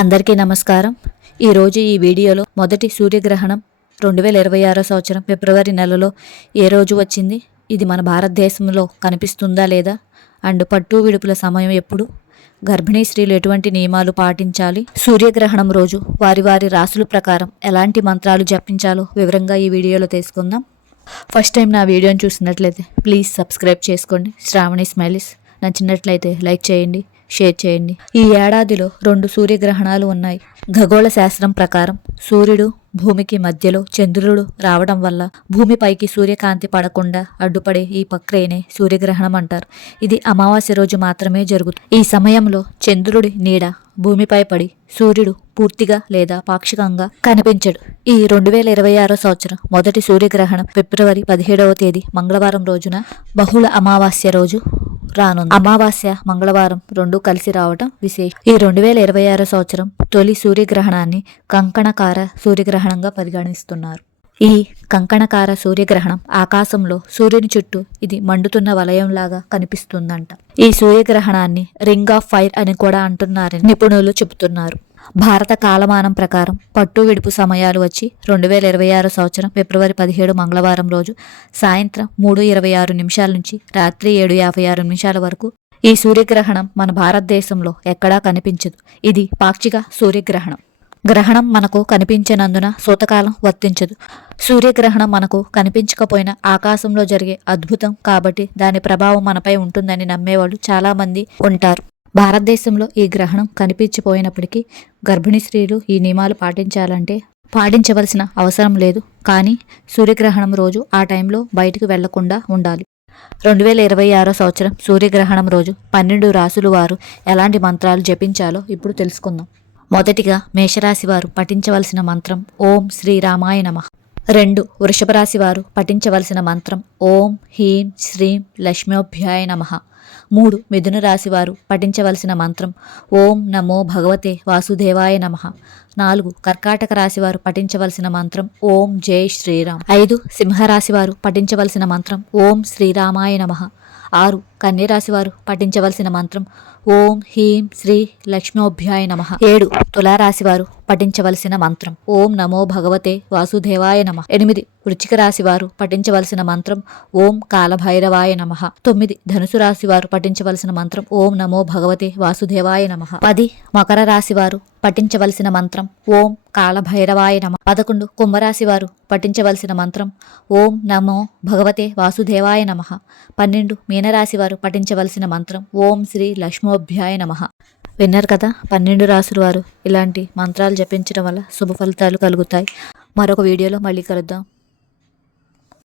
అందరికీ నమస్కారం. ఈరోజు ఈ వీడియోలో మొదటి సూర్యగ్రహణం రెండు వేల ఇరవై ఆరో సంవత్సరం ఫిబ్రవరి నెలలో ఏ రోజు వచ్చింది? ఇది మన భారతదేశంలో కనిపిస్తుందా లేదా? అండ్ పట్టు విడుపుల సమయం ఎప్పుడు? గర్భిణీ స్త్రీలు ఎటువంటి నియమాలు పాటించాలి? సూర్యగ్రహణం రోజు వారి వారి రాసుల ప్రకారం ఎలాంటి మంత్రాలు జపించాలో వివరంగా ఈ వీడియోలో తెలుసుకుందాం. ఫస్ట్ టైం నా వీడియోని చూసినట్లయితే ప్లీజ్ సబ్స్క్రైబ్ చేసుకోండి. శ్రావణి స్మైలిస్. నచ్చినట్లయితే లైక్ చేయండి షేర్ చేయండి. ఈ ఏడాదిలో రెండు సూర్యగ్రహణాలు ఉన్నాయి. ఖగోళ శాస్త్రం ప్రకారం సూర్యుడు భూమికి మధ్యలో చంద్రుడు రావడం వల్ల భూమిపైకి సూర్యకాంతి పడకుండా అడ్డుపడే ఈ ప్రక్రియనే సూర్యగ్రహణం అంటారు. ఇది అమావాస్య రోజు మాత్రమే జరుగుతుంది. ఈ సమయంలో చంద్రుడి నీడ భూమిపై పడి సూర్యుడు పూర్తిగా లేదా పాక్షికంగా కనిపించడు. ఈ రెండు వేల ఇరవై ఆరో సంవత్సరం మొదటి సూర్యగ్రహణం ఫిబ్రవరి పదిహేడవ తేదీ మంగళవారం రోజున బహుళ అమావాస్య రోజు రానుంది. అమావాస్య మంగళవారం రెండు కలిసి రావటం విశేషం. ఈ రెండు వేల ఇరవై ఆరో సంవత్సరం తొలి సూర్యగ్రహణాన్ని కంకణకార సూర్యగ్రహణంగా పరిగణిస్తున్నారు. ఈ కంకణకార సూర్యగ్రహణం ఆకాశంలో సూర్యుని చుట్టూ ఇది మండుతున్న వలయంలాగా కనిపిస్తుందంట. ఈ సూర్యగ్రహణాన్ని రింగ్ ఆఫ్ ఫైర్ అని కూడా అంటున్నారని నిపుణులు చెబుతున్నారు. భారత కాలమానం ప్రకారం పట్టు విడుపు సమయాలు వచ్చి రెండు వేల ఇరవై ఆరు సంవత్సరం ఫిబ్రవరి పదిహేడు మంగళవారం రోజు సాయంత్రం మూడు ఇరవై ఆరు నిమిషాల నుంచి రాత్రి ఏడు యాభై ఆరు నిమిషాల వరకు ఈ సూర్యగ్రహణం మన భారతదేశంలో ఎక్కడా కనిపించదు. ఇది పాక్షిక సూర్యగ్రహణం. గ్రహణం మనకు కనిపించినందున సూతకాలం వర్తించదు. సూర్యగ్రహణం మనకు కనిపించకపోయినా ఆకాశంలో జరిగే అద్భుతం కాబట్టి దాని ప్రభావం మనపై ఉంటుందని నమ్మేవాళ్ళు చాలామంది ఉంటారు. భారతదేశంలో ఈ గ్రహణం కనిపించిపోయినప్పటికీ గర్భిణీ స్త్రీలు ఈ నియమాలు పాటించాలంటే పాటించవలసిన అవసరం లేదు. కానీ సూర్యగ్రహణం రోజు ఆ టైంలో బయటకు వెళ్ళకుండా ఉండాలి. రెండు వేల ఇరవై ఆరో సంవత్సరం సూర్యగ్రహణం రోజు పన్నెండు రాసులు వారు ఎలాంటి మంత్రాలు జపించాలో ఇప్పుడు తెలుసుకుందాం. మొదటిగా మేషరాశి వారు పఠించవలసిన మంత్రం ఓం శ్రీరామాయ నమః. రెండు వృషభరాశి వారు పఠించవలసిన మంత్రం ఓం హీం శ్రీం లక్ష్మోభ్యాయ నమః. మూడు మిథున రాశి వారు పఠించవలసిన మంత్రం ఓం నమో భగవతే వాసుదేవాయ నమః. నాలుగు కర్కాటక రాశి వారు పఠించవలసిన మంత్రం ఓం జై శ్రీరామ్. ఐదు సింహరాశి వారు పఠించవలసిన మంత్రం ఓం శ్రీరామాయ నమః. ఆరు కన్యరాశివారు పఠించవలసిన మంత్రం ఓం హీం శ్రీ లక్ష్మోభ్యాయ నమ. ఏడు తులారాశివారు పఠించవలసిన మంత్రం ఓం నమో భగవతే వాసుదేవాయ నమ. ఎనిమిది వృచ్చిక రాశివారు పఠించవలసిన మంత్రం ఓం కాలభైరవాయ నమ. తొమ్మిది ధనుసు రాశివారు పఠించవలసిన మంత్రం ఓం నమో భగవతే వాసుదేవాయ నమ. పది మకర రాశివారు పఠించవలసిన మంత్రం ఓం కాలభైరవాయ నమ. పదకొండు కుంభరాశివారు పఠించవలసిన మంత్రం ఓం నమో భగవతే వాసుదేవాయ నమ. పన్నెండు మీనరాశివారు వారు పఠించవలసిన మంత్రం ఓం శ్రీ లక్ష్మోభ్యాయ నమ. విన్నారు కదా పన్నెండు రాసుల వారు ఇలాంటి మంత్రాలు జపించడం వల్ల శుభ ఫలితాలు కలుగుతాయి. మరొక వీడియోలో మళ్ళీ కలుద్దాం.